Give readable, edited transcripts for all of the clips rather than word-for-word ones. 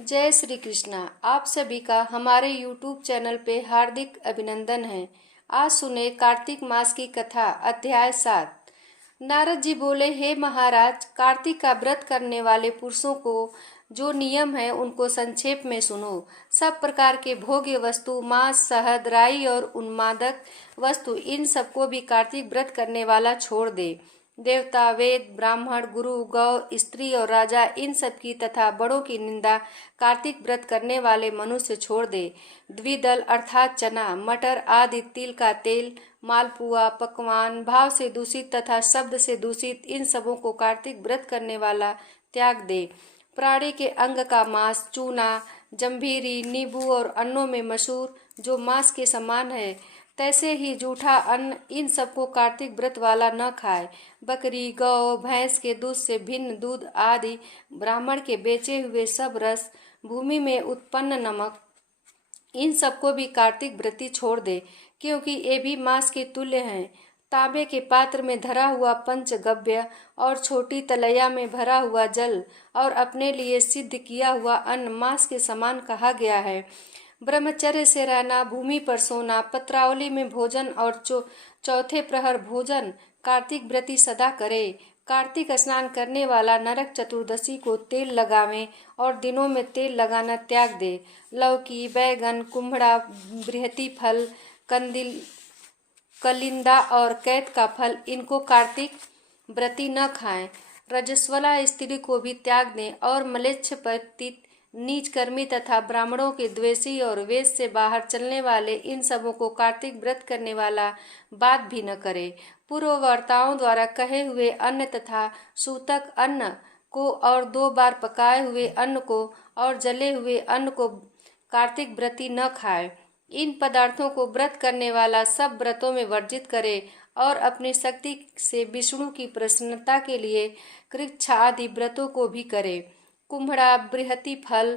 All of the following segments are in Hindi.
जय श्री कृष्णा। आप सभी का हमारे YouTube चैनल पे हार्दिक अभिनंदन है। आज सुने कार्तिक मास की कथा, अध्याय 7। नारद जी बोले, हे महाराज, कार्तिक का व्रत करने वाले पुरुषों को जो नियम है उनको संक्षेप में सुनो। सब प्रकार के भोग्य वस्तु, मांस, शहद, राई और उन्मादक वस्तु, इन सबको भी कार्तिक व्रत करने वाला छोड़ दे। देवता, वेद, ब्राह्मण, गुरु, गौ, स्त्री और राजा, इन सब की तथा बड़ों की निंदा कार्तिक व्रत करने वाले मनुष्य छोड़ दे। द्विदल अर्थात चना, मटर आदि, तिल का तेल, मालपुआ, पकवान, भाव से दूषित तथा शब्द से दूषित, इन सबों को कार्तिक व्रत करने वाला त्याग दे। प्राणी के अंग का मांस, चूना, जम्भीरी, नींबू और अन्नों में मसूर जो मांस के समान है, तैसे ही जूठा अन्न, इन सबको कार्तिक व्रत वाला न खाए। बकरी, गौ, भैंस के दूध से भिन्न दूध आदि, ब्राह्मण के बेचे हुए सब रस, भूमि में उत्पन्न नमक, इन सबको भी कार्तिक व्रती छोड़ दे, क्योंकि ये भी मांस के तुल्य हैं। तांबे के पात्र में धरा हुआ पंचगव्य और छोटी तलैया में भरा हुआ जल और अपने लिए सिद्ध किया हुआ अन्न मांस के समान कहा गया है। ब्रह्मचर्य से रहना, भूमि पर सोना, पत्रावली में भोजन और चौथे प्रहर भोजन कार्तिक व्रती सदा करे। कार्तिक स्नान करने वाला नरक चतुर्दशी को तेल लगावे और दिनों में तेल लगाना त्याग दे। लौकी, बैगन, कुम्हड़ा, बृहति फल, कंदिल, कलिंदा और कैत का फल, इनको कार्तिक व्रती न खाएं। रजस्वला स्त्री को भी त्याग दें और म्लेच्छ, पतित, नीच कर्मी तथा ब्राह्मणों के द्वेषी और वेद से बाहर चलने वाले, इन सबों को कार्तिक व्रत करने वाला बात भी न करे। पूर्ववर्ताओं द्वारा कहे हुए अन्न तथा सूतक अन्न को और 2 बार पकाए हुए अन्न को और जले हुए अन्न को कार्तिक व्रती न खाए। इन पदार्थों को व्रत करने वाला सब व्रतों में वर्जित करे और अपनी शक्ति से विष्णु की प्रसन्नता के लिए कृच्छ आदि व्रतों को भी करे। कुम्हड़ा, बृहति फल,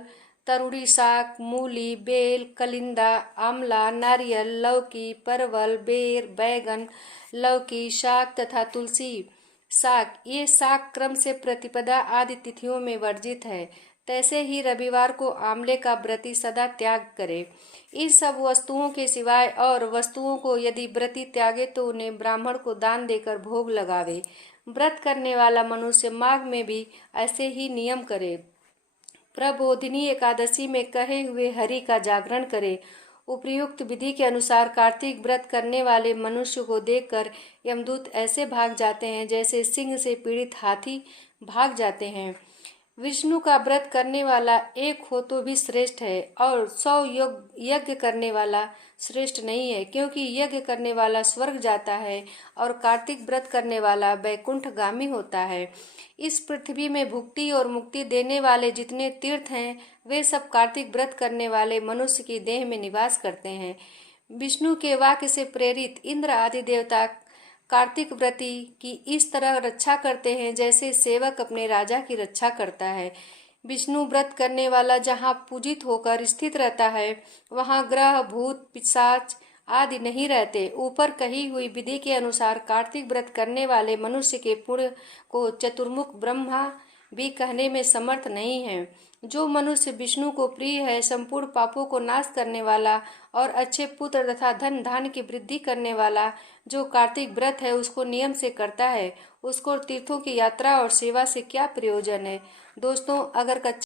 तरुणी शाक, मूली, बेल, कलिंदा, आंवला, नारियल, लौकी, परवल, बेर, बैगन, लौकी शाक तथा तुलसी शाक, ये शाक क्रम से प्रतिपदा आदि तिथियों में वर्जित है। तैसे ही रविवार को आंवले का व्रती सदा त्याग करे। इन सब वस्तुओं के सिवाय और वस्तुओं को यदि व्रती त्यागे तो उन्हें ब्राह्मण को दान देकर भोग लगावे। व्रत करने वाला मनुष्य माघ में भी ऐसे ही नियम करे। प्रबोधिनी एकादशी में कहे हुए हरि का जागरण करे। उपयुक्त विधि के अनुसार कार्तिक व्रत करने वाले मनुष्य को देखकर यमदूत ऐसे भाग जाते हैं जैसे सिंह से पीड़ित हाथी भाग जाते हैं। विष्णु का व्रत करने वाला एक हो तो भी श्रेष्ठ है और 100 यज्ञ करने वाला श्रेष्ठ नहीं है, क्योंकि यज्ञ करने वाला स्वर्ग जाता है और कार्तिक व्रत करने वाला वैकुंठगामी होता है। इस पृथ्वी में भुक्ति और मुक्ति देने वाले जितने तीर्थ हैं, वे सब कार्तिक व्रत करने वाले मनुष्य की देह में निवास करते हैं। विष्णु के वाक्य से प्रेरित इंद्र आदि देवता कार्तिक व्रती की इस तरह रक्षा करते हैं जैसे सेवक अपने राजा की रक्षा करता है। विष्णु व्रत करने वाला जहाँ पूजित होकर स्थित रहता है, वहाँ ग्रह, भूत, पिशाच आदि नहीं रहते। ऊपर कही हुई विधि के अनुसार कार्तिक व्रत करने वाले मनुष्य के पुण्य को चतुर्मुख ब्रह्मा भी कहने में समर्थ नहीं है। जो मनुष्य विष्णु को प्रिय है, संपूर्ण पापों को नाश करने वाला और अच्छे पुत्र तथा धन धान्य की वृद्धि करने वाला, जो कार्तिक व्रत है उसको नियम से करता है, उसको तीर्थों की यात्रा और सेवा से क्या प्रयोजन है। दोस्तों, अगर कच्चा